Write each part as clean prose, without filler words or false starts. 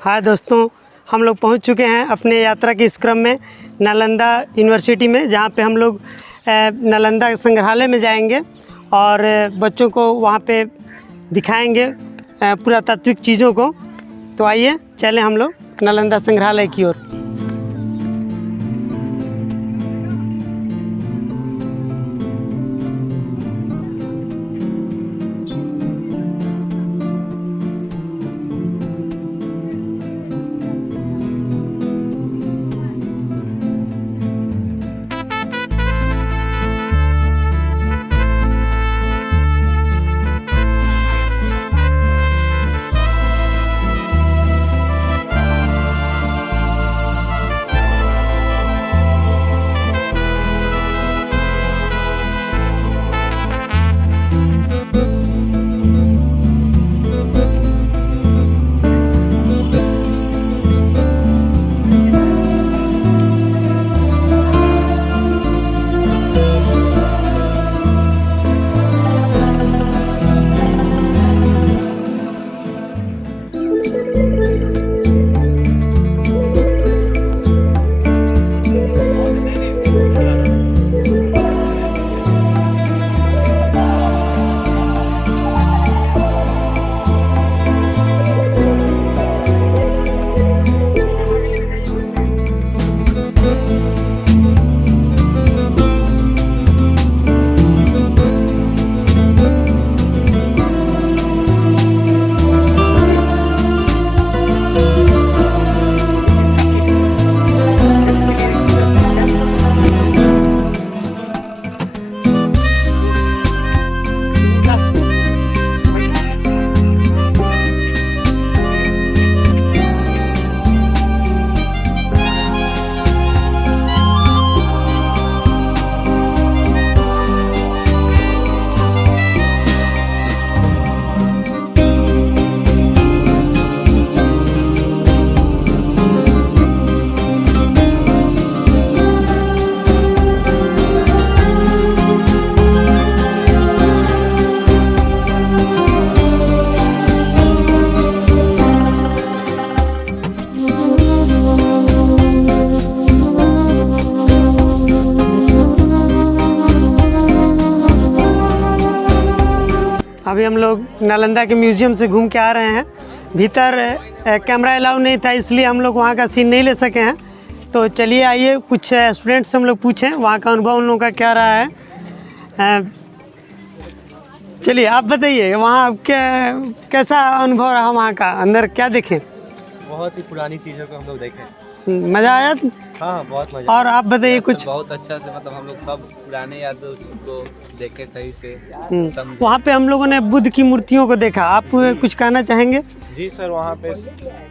हाय दोस्तों, हम लोग पहुंच चुके हैं अपने यात्रा के इस क्रम में नालंदा यूनिवर्सिटी में, जहां पे हम लोग नालंदा संग्रहालय में जाएंगे और बच्चों को वहां पे दिखाएंगे पुरातात्विक चीज़ों को। तो आइए चलें हम लोग नालंदा संग्रहालय की ओर। अभी हम लोग नालंदा के म्यूज़ियम से घूम के आ रहे हैं। भीतर कैमरा अलाउ नहीं था, इसलिए हम लोग वहाँ का सीन नहीं ले सके हैं। तो चलिए आइए कुछ स्टूडेंट्स से हम लोग पूछें वहाँ का अनुभव उन लोगों का क्या रहा है। चलिए आप बताइए, वहाँ कैसा अनुभव रहा, वहाँ का अंदर क्या देखें? बहुत ही पुरानी चीज़ों को हम लोग देखें। मज़ा आया? हाँ, बहुत मज़ा। और आप बताइए कुछ। बहुत अच्छा से, मतलब हम लोग सब पुराने यादों को देखे सही से। वहाँ पे हम लोगों ने बुद्ध की मूर्तियों को देखा। आप कुछ कहना चाहेंगे? जी सर, वहाँ पे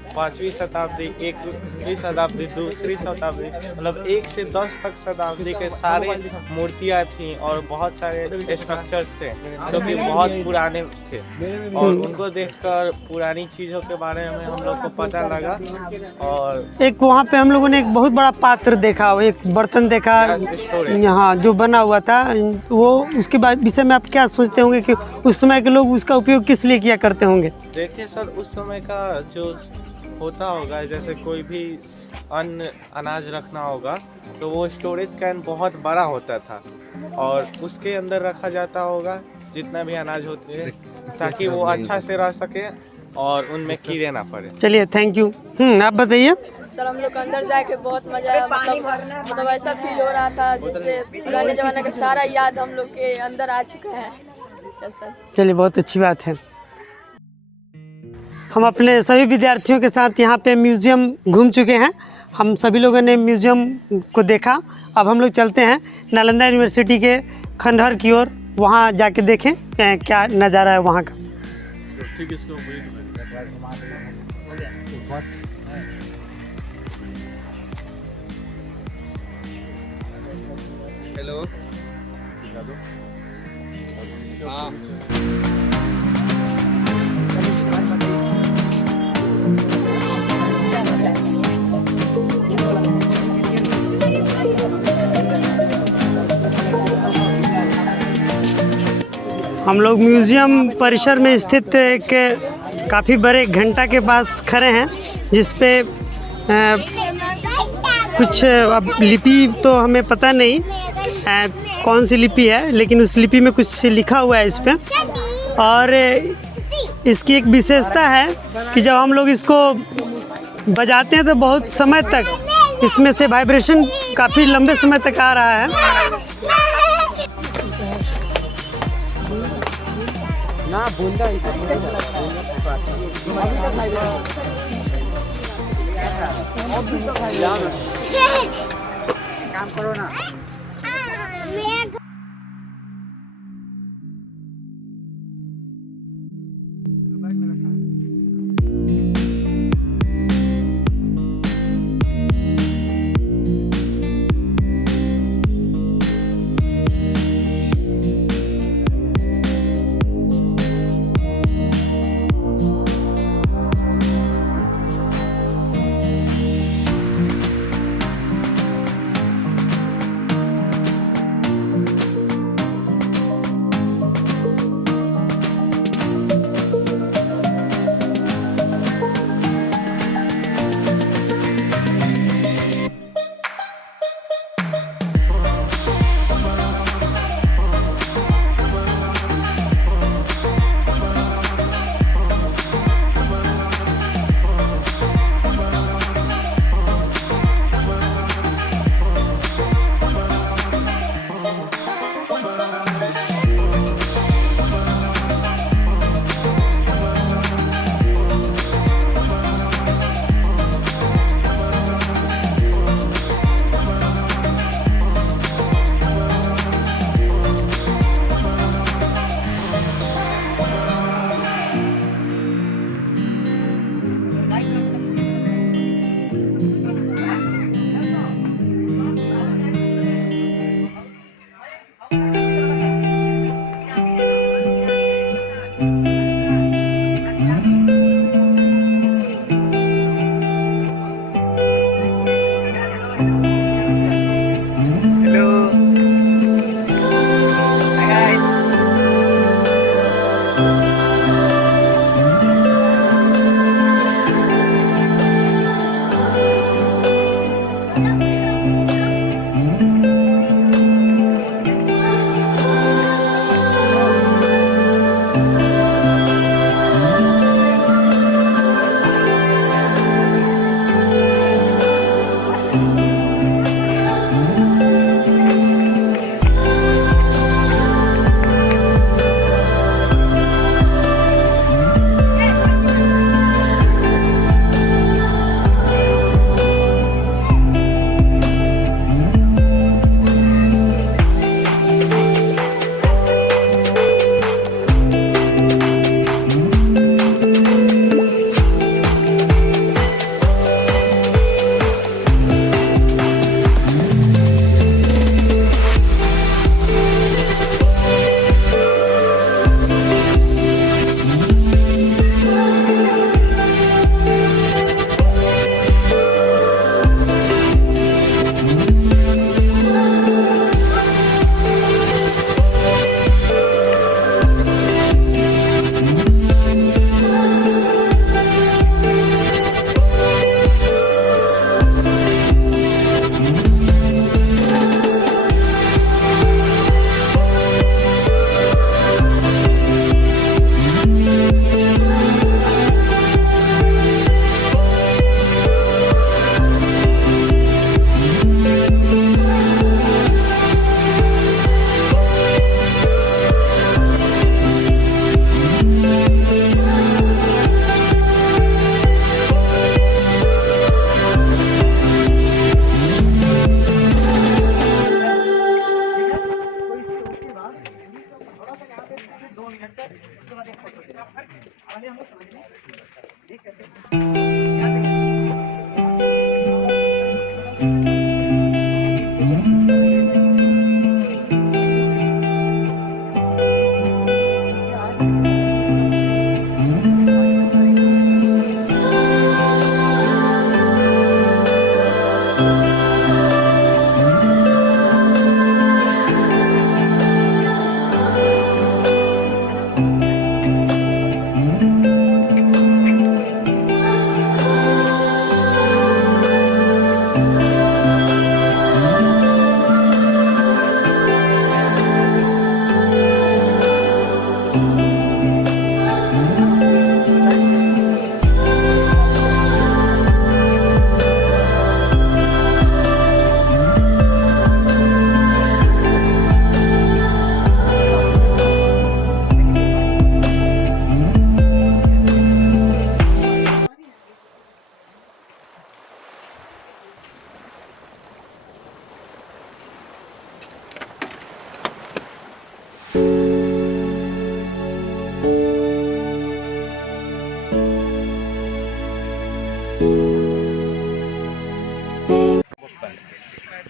5वीं शताब्दी, 1वीं शताब्दी, 2री शताब्दी, मतलब 1 से 10 तक शताब्दी के सारे मूर्तियाँ थीं और बहुत सारे स्ट्रक्चर्स थे जो कि बहुत पुराने थे। और उनको देखकर पुरानी चीज़ों के बारे में हम लोग को पता लगा। और एक वहाँ पे हम लोगों ने एक बहुत बड़ा पात्र देखा, एक बर्तन देखा यहाँ जो बना हुआ था। वो उसके बाद विषय में आप क्या सोचते होंगे कि उस समय के लोग उसका उपयोग किस लिए किया करते होंगे? देखिए सर, उस समय का जो होता होगा, जैसे कोई भी अन्न अनाज रखना होगा तो वो स्टोरेज कैन बहुत बड़ा होता था और उसके अंदर रखा जाता होगा जितना भी अनाज होते हैं, ताकि वो अच्छा से रह सके और उनमें कीड़े ना पड़े। चलिए, थैंक यू। आप बताइए। सर, हम लोग अंदर जाके बहुत मजा आया। मतलब ऐसा फील हो रहा था जिससे पुराने ज़माने का सारा याद हम लोग के अंदर आ चुका है। सर चलिए, बहुत अच्छी बात है। हम अपने सभी विद्यार्थियों के साथ यहाँ पे म्यूज़ियम घूम चुके हैं। हम सभी लोगों ने म्यूज़ियम को देखा। अब हम लोग चलते हैं नालंदा यूनिवर्सिटी के खंडहर की ओर, वहाँ जाके देखें क्या नज़ारा है वहाँ का। हेलो। हाँ। हम लोग म्यूज़ियम परिसर में स्थित एक काफ़ी बड़े घंटा के पास खड़े हैं जिस पे कुछ अब लिपि तो हमें पता नहीं कौन सी लिपि है, लेकिन उस लिपि में कुछ लिखा हुआ है इस पे। और इसकी एक विशेषता है कि जब हम लोग इसको बजाते हैं तो बहुत समय तक इसमें से वाइब्रेशन काफ़ी लंबे समय तक आ रहा है। काम करो ना।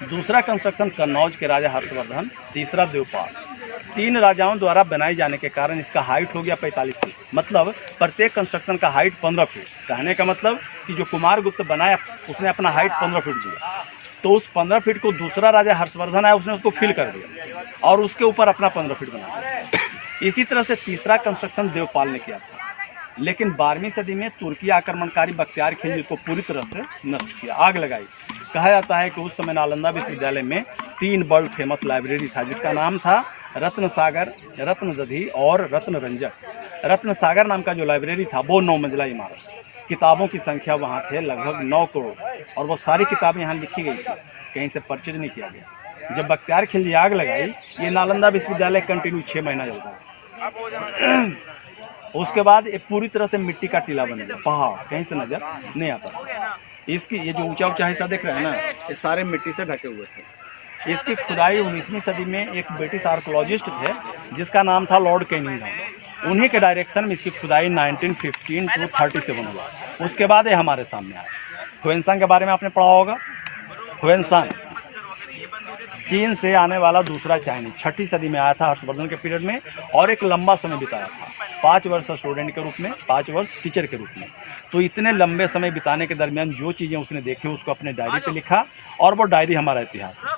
दूसरा कंस्ट्रक्शन कन्नौज के राजा हर्षवर्धन, तीसरा देवपाल। 3 राजाओं द्वारा बनाए जाने के कारण इसका हाइट हो गया 45 फीट, मतलब प्रत्येक कंस्ट्रक्शन का हाइट 15 फीट। कहने का मतलब कि जो कुमारगुप्त बनाया उसने अपना हाइट 15 फीट दिया, तो उस 15 फीट को दूसरा राजा हर्षवर्धन आया, उसने उसको फिल कर दिया और उसके ऊपर अपना 15 फीट बना दिया। इसी तरह से तीसरा कंस्ट्रक्शन देवपाल ने किया था, लेकिन 12वीं सदी में तुर्की आक्रमणकारी बख्तियार खिलजी इसको पूरी तरह से नष्ट किया, आग लगाई। कहा जाता है कि उस समय नालंदा विश्वविद्यालय में 3 वर्ल्ड फेमस लाइब्रेरी था, जिसका नाम था रत्न सागर, रत्न दधी और रत्न रंजक। रत्न सागर नाम का जो लाइब्रेरी था वो 9 मंजिला इमारत, किताबों की संख्या वहाँ थे लगभग 9 करोड़, और वो सारी किताबें यहाँ लिखी गई थी, कहीं से परचेज नहीं किया गया। जब बख्तियार खिलजी आग लगाई, ये नालंदा विश्वविद्यालय कंटिन्यू 6 महीना चलता। उसके बाद ये पूरी तरह से मिट्टी का टीला बन गया, पहाड़ कहीं से नजर नहीं आता। इसकी ये जो ऊंचा ऊंचा हिस्सा देख रहे हैं ना, ये सारे मिट्टी से ढके हुए थे। इसकी खुदाई 19वीं सदी में एक ब्रिटिश आर्कोलॉजिस्ट थे जिसका नाम था लॉर्ड कैनिंघम। उन्हीं के डायरेक्शन में इसकी खुदाई 1915 to 37 हुआ। उसके बाद ये हमारे सामने आया। ह्वेनसांग के बारे में आपने पढ़ा होगा। ह्वेनसांग चीन से आने वाला दूसरा चाइनीज, 6ठी सदी में आया था हर्षवर्धन के पीरियड में, और एक लंबा समय बिताया था, 5 वर्ष स्टूडेंट के रूप में, 5 वर्ष टीचर के रूप में। तो इतने लंबे समय बिताने के दरमियान जो चीज़ें उसने देखी उसको अपने डायरी पे लिखा, और वो डायरी हमारा इतिहास है।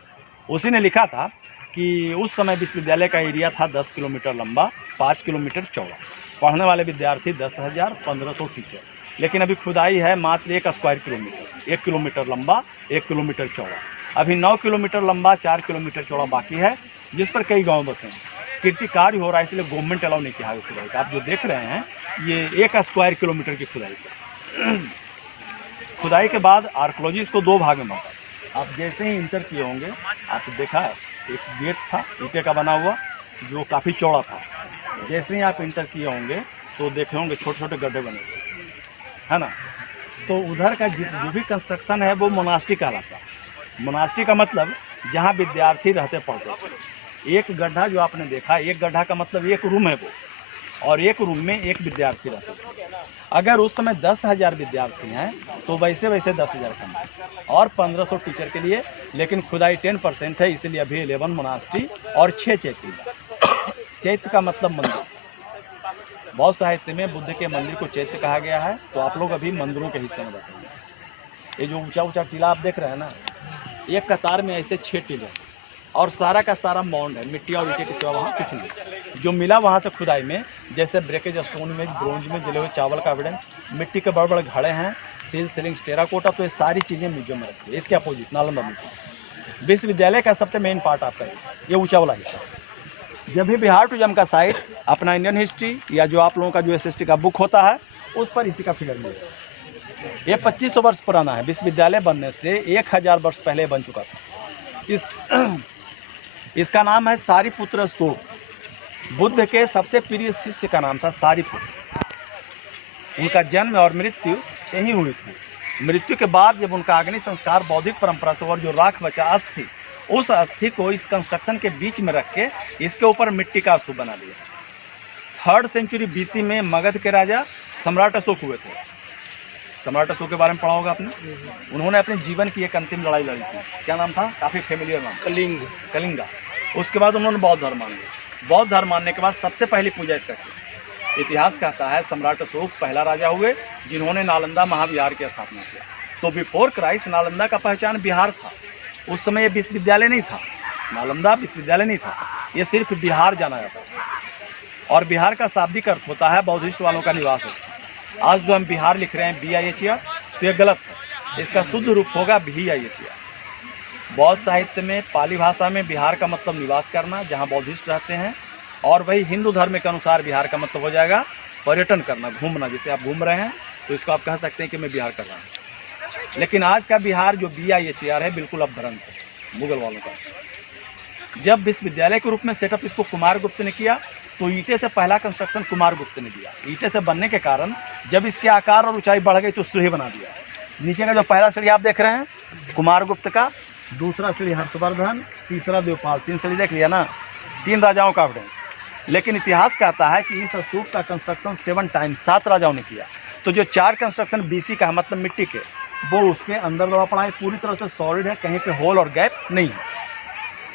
उसी ने लिखा था कि उस समय विश्वविद्यालय का एरिया था 10 किलोमीटर लंबा, 5 किलोमीटर चौड़ा, पढ़ने वाले विद्यार्थी 10,000, 1500 टीचर, लेकिन अभी खुदाई है मात्र 1 स्क्वायर किलोमीटर, 1 किलोमीटर लंबा, 1 किलोमीटर चौड़ा। अभी 9 किलोमीटर लंबा, 4 किलोमीटर चौड़ा बाकी है, जिस पर कई गाँव बसे हैं। कृषि कार्य हो रहा है, इसलिए गवर्नमेंट अलाउ नहीं किया है खुदाई का। आप जो देख रहे हैं ये 1 स्क्वायर किलोमीटर की खुदाई है। खुदाई के बाद आर्कोलॉजी इसको 2 भाग में बांटा। आप जैसे ही इंटर किए होंगे, आपने देखा एक गेट था ईंटे का बना हुआ जो काफ़ी चौड़ा था। जैसे ही आप इंटर किए होंगे तो देखे होंगे छोटे छोटे गड्ढे बने हुए, है ना। तो उधर का जो भी कंस्ट्रक्शन है वो मोनास्ट्री कहलाता है। मोनास्ट्री का मतलब जहाँ विद्यार्थी रहते पढ़ते। एक गड्ढा जो आपने देखा, एक गड्ढा का मतलब एक रूम है वो, और एक रूम में एक विद्यार्थी रहते थे। अगर उस समय 10,000 विद्यार्थी हैं तो वैसे वैसे 10,000 कम है, और 1500 टीचर के लिए, लेकिन खुदाई 10% है, इसलिए अभी 11 मोनास्ट्री और 6 चैत्य। चैत्य का मतलब मंदिर। बहुत साहित्य में बुद्ध के मंदिर को चैत्य कहा गया है। तो आप लोग अभी मंदिरों के हिस्से में बैठेंगे। ये जो ऊंचा ऊंचा टीला आप देख रहे हैं ना, एक कतार में ऐसे 6 टीले, और सारा का सारा माउंड है, मिट्टी और ईंटे के सिवा वहाँ कुछ नहीं। जो मिला वहाँ से खुदाई में, जैसे ब्रेकेज स्टोन में, ब्रोंज में जले हुए चावल का एविडेंस, मिट्टी के बड़े बड़े घड़े हैं, सील सीलिंग टेराकोटा, तो ये सारी चीज़ें म्यूजियम में रखी है। इसके अपोजिट नालंदा म्यूजियम, विश्वविद्यालय का सबसे मेन पार्ट आपका ये ऊँचा वाला हिस्सा। जब भी बिहार टूरिज्म का साइट अपना इंडियन हिस्ट्री या जो आप लोगों का जो SST का बुक होता है उस पर इसी का फिगर मिलेगा। ये 2500 वर्ष पुराना है। विश्वविद्यालय बनने से 1000 वर्ष पहले बन चुका था। इसका नाम है सारिपुत्र स्तूप। बुद्ध के सबसे प्रिय शिष्य का नाम था सारिपुत्र। उनका जन्म और मृत्यु यहीं हुई थी। मृत्यु के बाद जब उनका अग्नि संस्कार बौद्धिक परंपरा से, और जो राख बचा अस्थि, उस अस्थि को इस कंस्ट्रक्शन के बीच में रख के इसके ऊपर मिट्टी का स्तूप बना दिया। 3rd सेंचुरी BC में मगध के राजा सम्राट अशोक हुए थे। सम्राट अशोक के बारे में पढ़ा होगा आपने। उन्होंने अपने जीवन की एक अंतिम लड़ाई लड़ी थी। क्या नाम था? काफ़ी फेमिलियर नाम, कलिंगा। उसके बाद उन्होंने बौद्ध धर्म मान लिया। बौद्ध धर्म मानने के बाद सबसे पहली पूजा इसका की। इतिहास कहता है सम्राट अशोक पहला राजा हुए जिन्होंने नालंदा महाविहार की स्थापना किया। तो बिफोर क्राइस्ट नालंदा का पहचान बिहार था। उस समय ये विश्वविद्यालय नहीं था, नालंदा विश्वविद्यालय नहीं था, ये सिर्फ बिहार जाना जाता था। और बिहार का शाब्दिक अर्थ होता है बौद्धिस्ट वालों का निवास स्थान। आज जो हम बिहार लिख रहे हैं BIHR, तो ये गलत है। इसका शुद्ध रूप होगा BHIR। बौद्ध साहित्य में पाली भाषा में बिहार का मतलब निवास करना, जहाँ बौद्धिस्ट रहते हैं, और वही हिंदू धर्म के अनुसार बिहार का मतलब हो जाएगा पर्यटन करना, घूमना। जैसे आप घूम रहे हैं तो इसको आप कह सकते हैं कि मैं बिहार कर रहा हूँ। लेकिन आज का बिहार जो BIHR है बिल्कुल अपभ्रंश है मुगल वालों का। जब विश्वविद्यालय के रूप में सेटअप इसको कुमारगुप्त ने किया तो ईंटे से पहला कंस्ट्रक्शन कुमारगुप्त ने दिया। ईंटे से बनने के कारण जब इसके आकार और ऊंचाई बढ़ गई तो सीढ़ी बना दिया। नीचे का जो पहला सीढ़ी आप देख रहे हैं कुमारगुप्त का, दूसरा सीढ़ी हर्षवर्धन, तीसरा देवपाल। 3 सीढ़ी देख लिया ना, 3 राजाओं का एविडेंस। लेकिन इतिहास कहता है कि इस स्तूप का कंस्ट्रक्शन 7 टाइम्स 7 राजाओं ने किया। तो जो 4 कंस्ट्रक्शन BC का है, मतलब मिट्टी के, वो उसके अंदर दबा पड़ा है, पूरी तरह से सॉलिड है, कहीं पे होल और गैप नहीं है।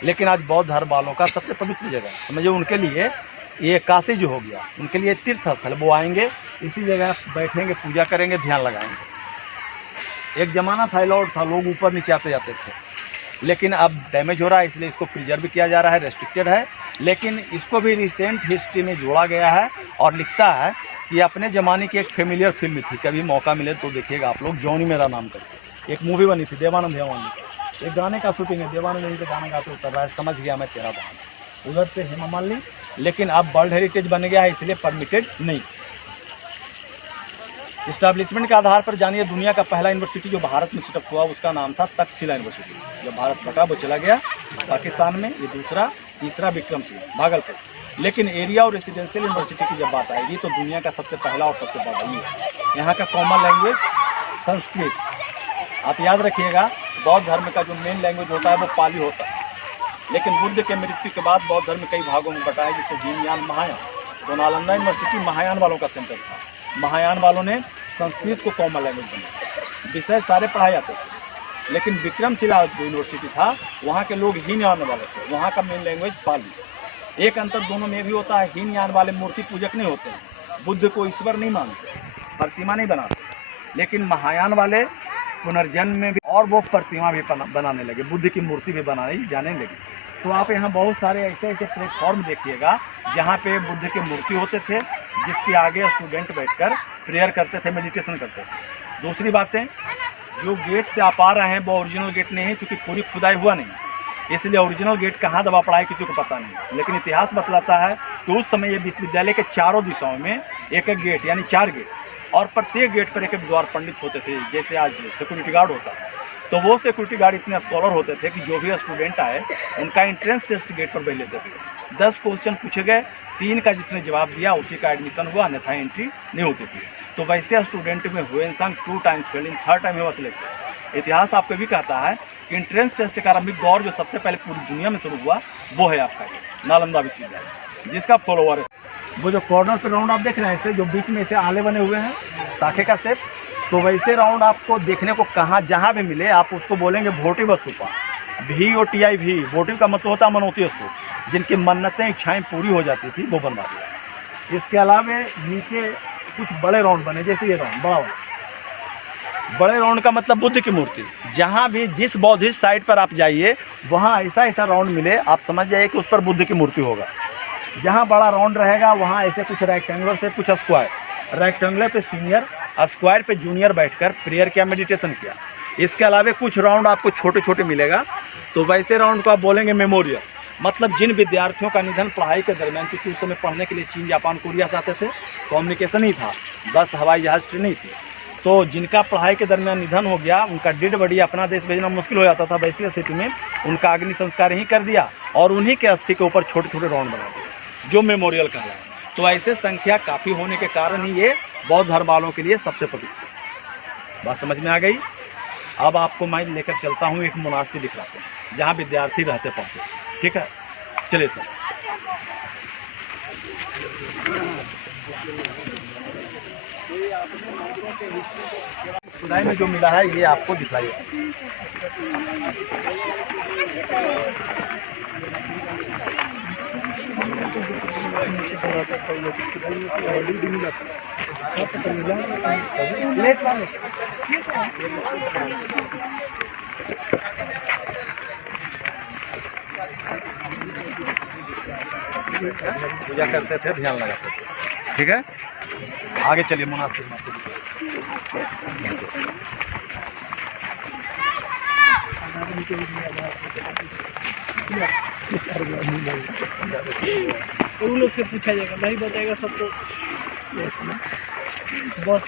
लेकिन आज बौद्ध धर्म वालों का सबसे पवित्र जगह समझिए, उनके लिए ये काशी जो हो गया, उनके लिए तीर्थ स्थल। वो आएंगे, इसी जगह बैठेंगे, पूजा करेंगे, ध्यान लगाएंगे। एक ज़माना था अलाउड था, लोग ऊपर नीचे आते जाते थे, लेकिन अब डैमेज हो रहा है, इसलिए इसको प्रिजर्व किया जा रहा है, रेस्ट्रिक्टेड है। लेकिन इसको भी रिसेंट हिस्ट्री में जोड़ा गया है और लिखता है कि अपने ज़माने की एक फेमिलियर फिल्म थी, कभी मौका मिले तो देखिएगा आप लोग, जॉनी मेरा नाम करके एक मूवी बनी थी, देवानंद हेमामालिनी की। एक गाने का शूटिंग है, देवानंद यहीं पे गाना गाते उतर रहा है, समझ गया मैं तेरा बहाना, उधर से हेमा मालिनी। लेकिन अब वर्ल्ड हेरिटेज बन गया है, इसलिए परमिटेड नहीं। इस्टेब्लिशमेंट के आधार पर जानिए, दुनिया का पहला यूनिवर्सिटी जो भारत में सेटअप हुआ उसका नाम था तक्षशिला यूनिवर्सिटी। जब भारत बटा वो चला गया पाकिस्तान में, ये दूसरा, तीसरा विक्रमशिला भागलपुर। लेकिन एरिया और रेसिडेंशियल यूनिवर्सिटी की जब बात आएगी तो दुनिया का सबसे पहला और सबसे बड़ा ये है। यहाँ का कॉमन लैंग्वेज संस्कृत। आप याद रखिएगा, बौद्ध धर्म का जो मेन लैंग्वेज होता है वो पाली होता है, लेकिन बुद्ध के मृत्यु के बाद बौद्ध धर्म कई भागों में बटा है, जिससे हीनयान, महायान। तो नालंदा यूनिवर्सिटी महायान वालों का सेंटर था। महायान वालों ने संस्कृत को कॉमन लैंग्वेज बनाया, विषय सारे पढ़ाए जाते थे। लेकिन विक्रमशिला जो यूनिवर्सिटी था, वहाँ के लोग हीनयान वाले थे, वहाँ का मेन लैंग्वेज पाली। एक अंतर दोनों में भी होता है, हीनयान वाले मूर्ति पूजक नहीं होते हैं, बुद्ध को ईश्वर नहीं मानते, प्रतिमा नहीं बनाते। लेकिन महायान वाले पुनर्जन्म में भी, और वो प्रतिमा भी बनाने लगे, बुद्ध की मूर्ति भी बनाने जाने लगे। तो आप यहाँ बहुत सारे ऐसे ऐसे प्लेटफॉर्म देखिएगा जहाँ पे बुद्ध की मूर्ति होते थे, जिसके आगे स्टूडेंट बैठकर प्रेयर करते थे, मेडिटेशन करते थे। दूसरी बातें, जो गेट से आप आ रहे हैं वो ओरिजिनल गेट नहीं है, क्योंकि पूरी खुदाई हुआ नहीं, इसलिए ओरिजिनल गेट कहाँ दबा पड़ा है किसी को पता नहीं। लेकिन इतिहास बतलाता है कि उस समय ये विश्वविद्यालय के चारों दिशाओं में एक एक गेट, यानी 4 गेट, और प्रत्येक गेट पर एक एक द्वार पंडित होते थे, जैसे आज सिक्योरिटी गार्ड होता है। तो वो सिक्योरिटी गार्ड इतने स्कॉलर होते थे कि जो भी स्टूडेंट आए उनका एंट्रेंस टेस्ट गेट पर भेज लेते थे। 10 क्वेश्चन पूछे गए, 3 का जिसने जवाब दिया उसी का एडमिशन हुआ, अन्यथा एंट्री नहीं होती थी। तो वैसे स्टूडेंट में हुएनसांग 2 टाइम्स फेल, इन 3rd टाइम ही वह सिलेक्ट। इतिहास आपको भी कहता है कि एंट्रेंस टेस्ट का आरंभिक दौर जो सबसे पहले पूरी दुनिया में शुरू हुआ वो है आपका नालंदा विश्वविद्यालय, जिसका फॉलोअर है वो जो कॉर्नर पे राउंड आप देख रहे हैं, ऐसे जो बीच में ऐसे आले बने हुए हैं ताखे का शेप, तो वैसे राउंड आपको देखने को कहाँ जहाँ भी मिले आप उसको बोलेंगे भोटिव स्तूपा, VOTIV। भोटिव का मतलब होता है मनोती स्तूप, जिनकी मन्नतें इच्छाएं पूरी हो जाती थी वो बनवा दिया। इसके अलावा नीचे कुछ बड़े राउंड बने, जैसे ये राउंड बड़ा वाला। बड़े राउंड का मतलब बुद्ध की मूर्ति, जहाँ भी जिस बौद्धिस्ट साइट पर आप जाइए वहाँ ऐसा ऐसा राउंड मिले, आप समझ जाइए कि उस पर बुद्ध की मूर्ति होगा। जहाँ बड़ा राउंड रहेगा वहाँ ऐसे कुछ रेक्टेंगुलर से कुछ स्क्वायर, रेक्टेंगुलर पे सीनियर, स्क्वायर पे जूनियर बैठकर प्रेयर किया, मेडिटेशन किया। इसके अलावा कुछ राउंड आपको छोटे छोटे मिलेगा, तो वैसे राउंड को आप बोलेंगे मेमोरियल। मतलब जिन विद्यार्थियों का निधन पढ़ाई के दरमियान, क्योंकि उस समय पढ़ने के लिए चीन, जापान, कोरिया से आते थे, कम्युनिकेशन ही था, बस हवाई जहाज ट्रेन नहीं थी, तो जिनका पढ़ाई के दरमियान निधन हो गया, उनका डेड बॉडी अपना देश भेजना मुश्किल हो जाता था। वैसी स्थिति में उनका अग्नि संस्कार ही कर दिया और उन्हीं के अस्थि के ऊपर छोटे छोटे राउंड बना दिए, जो मेमोरियल कहलाए। तो ऐसे संख्या काफ़ी होने के कारण ही ये बौद्ध धर्म वालों के लिए सबसे पवित्र। बात समझ में आ गई? अब आपको मैं लेकर चलता हूँ एक मोनास्ट्री दिखलाते हैं जहाँ विद्यार्थी रहते पढ़ते। ठीक है, चलिए सर। खुदाई में जो मिला है ये आपको दिखाइए। पूजा करते थे, ध्यान लगाते थे। ठीक है, आगे चलिए मोनास्ट्री। उन लोग से पूछा जाएगा, नहीं बताएगा सब तो बस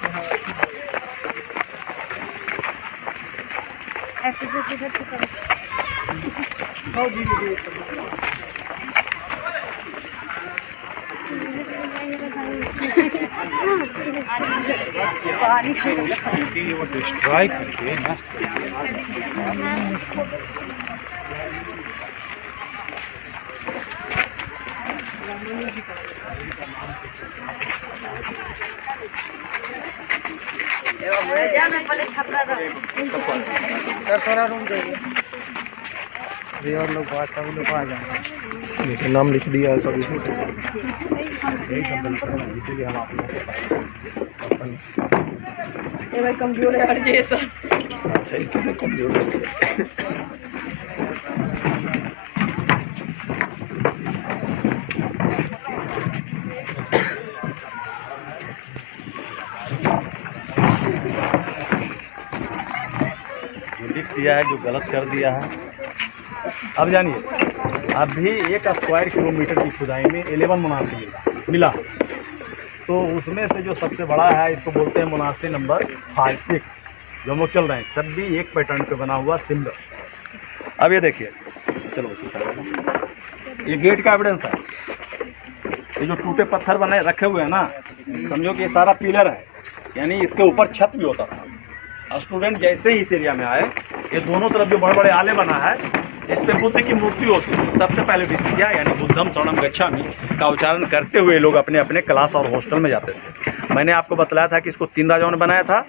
डिस्ट्रॉय करके ना थोड़ा रूम चाहिए। और लोग बहुत सभी लोग आ जाएंगे। देखिए नाम लिख दिया है सब इसी ये भाई कमजोर है अर्जे सर। अच्छा इतने कमजोर है। जो लिख दिया है, जो गलत कर दिया है। अब जानिए, अभी 1 स्क्वायर किलोमीटर की खुदाई में 11 मुनासिब मिला। तो उसमें से जो सबसे बड़ा है, इसको बोलते हैं मुनासिब नंबर 5-6, जो हम लोग चल रहे हैं, सब भी एक पैटर्न पे बना हुआ सिंबल। अब ये देखिए, चलो ये गेट का एविडेंस है। ये जो टूटे पत्थर बने रखे हुए हैं ना, समझो कि ये सारा पिलर है, यानी इसके ऊपर छत भी होता था। स्टूडेंट जैसे ही इस एरिया में आए, ये दोनों तरफ जो बड़े बड़े आले बना है, इस पे बुद्ध की मूर्ति होती है। सबसे पहले विसिया यानी बुद्धम शरणम गच्छामि का उच्चारण करते हुए लोग अपने अपने क्लास और हॉस्टल में जाते थे। मैंने आपको बतलाया था कि इसको 3 राजाओं ने बनाया था।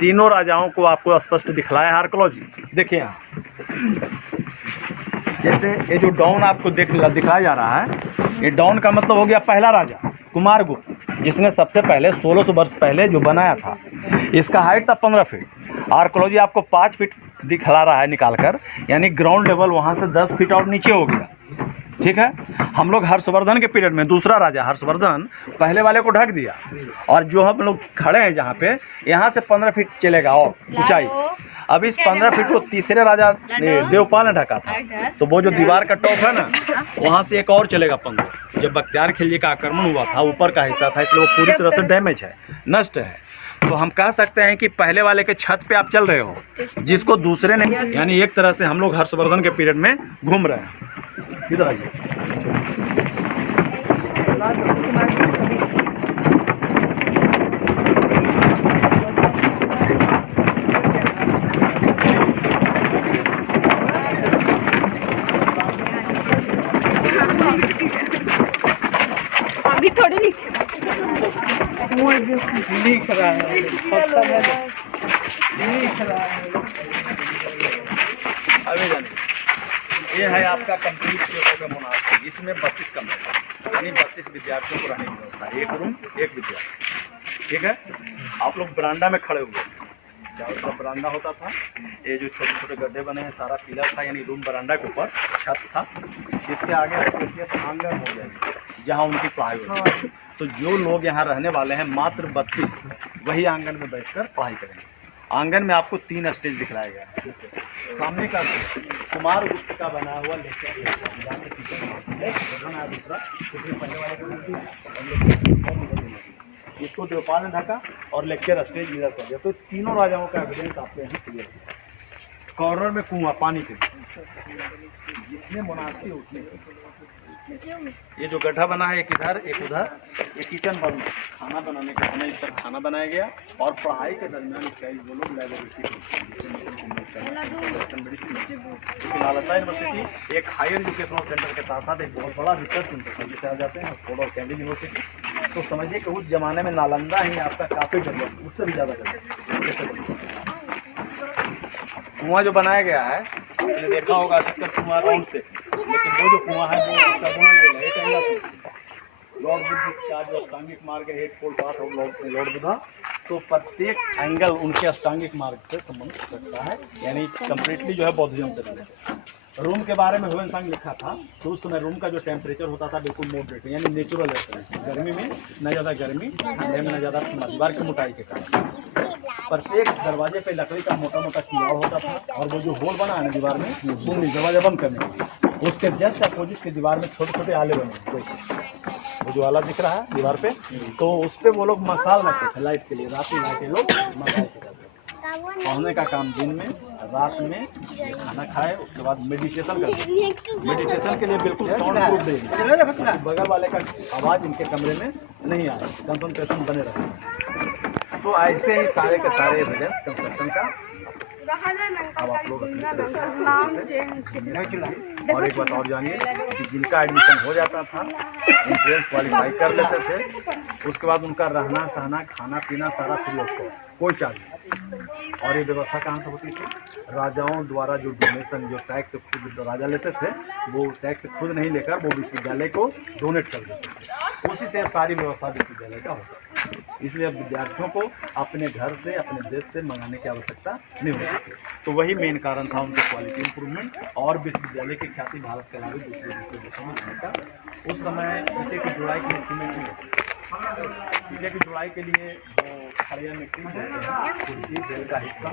तीनों राजाओं को आपको स्पष्ट दिखलाया है आर्कोलॉजी। देखिए यहाँ, जैसे ये जो डॉन आपको दिखाया जा रहा है, ये डॉन का मतलब हो गया पहला राजा कुमारगुप्त, जिसने सबसे पहले 1600 वर्ष पहले जो बनाया था। इसका हाइट था 15 फीट। आर्कोलॉजी आपको 5 फीट दिखला रहा है निकाल कर, यानी ग्राउंड लेवल वहाँ से 10 फीट और नीचे हो गया। ठीक है, हम लोग हर्षवर्धन के पीरियड में, दूसरा राजा हर्षवर्धन पहले वाले को ढक दिया, और जो हम लोग खड़े हैं जहाँ पे, यहाँ से 15 फीट चलेगा और ऊंचाई। अब इस 15 फीट को तीसरे राजा देवपाल ने ढका था। तो वो जो दीवार का टॉप है ना, वहाँ से एक और चलेगा 15। जब बख्तियार खिलजी का आक्रमण हुआ था, ऊपर का हिस्सा था, इसलिए वो पूरी तरह से डैमेज है, नष्ट है। तो हम कह सकते हैं कि पहले वाले के छत पे आप चल रहे हो, जिसको दूसरे ने, यानी एक तरह से हम लोग हर्षवर्धन के पीरियड में घूम रहे हैं। इधर आइए। अभी थोड़ी लिख रहा है, लिख रहा है। अभी जानिए, ये है आपका कंप्लीट का मोनास्ट्री। इसमें 32 कमरे, यानी 32 विद्यार्थियों को रहने की व्यवस्था, एक रूम एक विद्यार्थी। ठीक है, आप लोग बरामदा में खड़े हुए, चारों तरफ बरामदा होता था। ये जो छोटे छोटे गड्ढे बने हैं, सारा पिलर था, यानी रूम बरामदा के ऊपर छत था। इसके आगे आंगन हो गया, जहाँ उनकी पढ़ाई होती है। तो जो लोग यहाँ रहने वाले हैं, मात्र 32, वही आंगन में बैठकर पढ़ाई करेंगे। आंगन में आपको 3 स्टेज दिखलाया गया है। सामने का कुमार गुप्त का बना हुआ लेक्चर, इसको देवपाल ने ढका और लेक्चर स्टेज इधर कर दिया। तो तीनों राजाओं का एविडेंस आपको यहाँ क्लियर है। कॉर्नर में कुआं पानी के, जितने मुनासिब उतने। ये जो गड्ढा बना है, एक इधर एक उधर, ये किचन बर्नर, खाना बनाने के समय इस पर खाना बनाया गया। और पढ़ाई के दरमियान इसका वो लोग नालंदा यूनिवर्सिटी एक हायर एजुकेशनल सेंटर के साथ साथ एक बहुत बड़ा रिसर्च सेंटर है, जिसे आ जाते हैं ऑक्सफोर्ड और कैम्ब्रिज यूनिवर्सिटी। तो समझिए कि उस जमाने में नालंदा ही आपका काफ़ी डेवलप, उससे भी ज़्यादा डेवलप। कुआं जो बनाया गया है, आपने देखा होगा अधिकतर कुआं राउंड से, लेकिन वो जो कुआं है वो लॉर्ड बुद्ध का जो अष्टांगिक मार्ग है, 8 fold path of Lord Buddha, तो प्रत्येक एंगल उनके अष्टांगिक मार्ग से संबंध रखता है, यानी कंप्लीटली जो है बौद्धिज्म से रिलेटेड। रूम के बारे में ह्यूएन लिखा था, तो उस समय रूम का जो टेम्परेचर होता था बिल्कुल मॉडरेट, यानी नेचुरल है। गर्मी में न ज़्यादा गर्मी, ठंडे में न ज़्यादा ठंडा, दीवार की मोटाई के कारण। प्रत्येक दरवाजे पे लकड़ी का मोटा मोटा किवाड़ होता था, और वो जो होल बना है दीवार में, वो दरवाजा बंद करने का, उसके जस्ट अपोजिट की दीवार में छोटे छोटे आले बने। वो जो आला दिख रहा है दीवार पे, तो उस पर वो लोग मसाल रखते थे लाइट के लिए। रात में लाइट लोग मसाल के जाते थे। पढ़ने का काम दिन में, रात में खाना खाए, उसके बाद मेडिटेशन करते। मेडिटेशन के लिए बिल्कुल साउंड प्रूफ देंगे, बगल वाले का आवाज़ इनके कमरे में नहीं आए, कंसंट्रेशन बने रहे। तो ऐसे ही सारे के सारे एविडेंस कंस्ट्रक्शन का अब आप लोग और एक बात और जानिए कि जिनका एडमिशन हो जाता था एंट्रेंस क्वालिफाई कर लेते थे, उसके बाद उनका रहना सहना खाना पीना सारा फ्री ऑफ कॉस्ट, कोई चार्ज नहीं। और ये व्यवस्था कहाँ से होती थी? राजाओं द्वारा जो डोनेशन, जो टैक्स खुद राजा लेते थे, वो टैक्स खुद नहीं लेकर वो विश्वविद्यालय को डोनेट कर देते थे, उसी से सारी व्यवस्था विश्वविद्यालय का होता है। इसलिए अब विद्यार्थियों को अपने घर से अपने देश से मंगाने की आवश्यकता नहीं होती थी। तो वही मेन कारण था उनके क्वालिटी इंप्रूवमेंट और विश्वविद्यालय की ख्याति भारत के अलावा दूसरे देशों में होने का। उस समय ईंटे की जुड़ाई के लिए सीमेंट नहीं होती, ईंटे की जुड़ाई के लिए जो खड़िया मिट्टी का हिस्सा